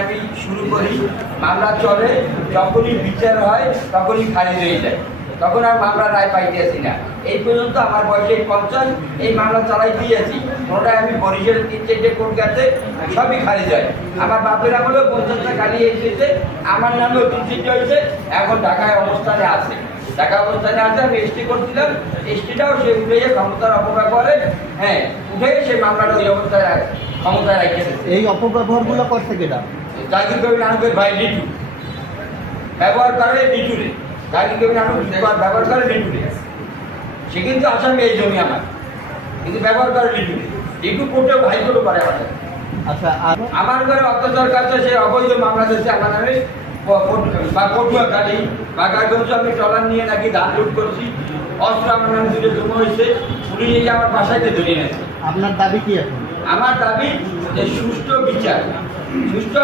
আমি শুরু করি, মামলা চলে, যখনই বিচার হয় তখনই খারিজ হয়ে যায়, তখন আর মামলা রায় পাইতেছি না। এই পর্যন্ত আমার বয়সে 50, এই মামলা চালাই দিয়েছি। কোনোটাই আমি বরিশাল 3-4টে কোর্ট গেছে, সবই খারিজ হয়। আমার বাপের আমলেও 50টা খালি এসেছে, আমার নামেও 3-4টে হয়েছে। এখন ঢাকায় অবস্থানে আছে, ঢাকা অবস্থানে আছে। আমি এসটি করছিলাম, এসটিটাও সে উঠে ক্ষমতার অপব্যবহার করে, হ্যাঁ উঠে সেই মামলাটা ওই অবস্থায় ক্ষমতায় রেখেছে। এই অপব্যবহারগুলো করছে কেটা? জাকির কবির নানকের ভাই লিটু ব্যবহার করে লিটুরে, জাকির কবির নানক ব্যবহার করে লিটুরে। সে কিন্তু আসামি, এই জমি আমার, কিন্তু ব্যবহার করে লিটুরে। লিটু কোর্টে ভাই করে পারে আমাদের। আচ্ছা, আমার ঘরে অত্যাচার কাছে সে অবৈধ মামলা দিচ্ছে আমার নামে, বা পটুয়াখালী বা গাইগঞ্জ আমি ট্রলার নিয়ে নাকি ধান লুট করছি, অস্ত্র আমার নামে দুটো জমা হয়েছে, পুলিশ আমার বাসাইতে ধরিয়ে নেছে। আপনার দাবি কি এখন? আমার দাবি যে সুষ্ঠু বিচার, সুষ্ঠু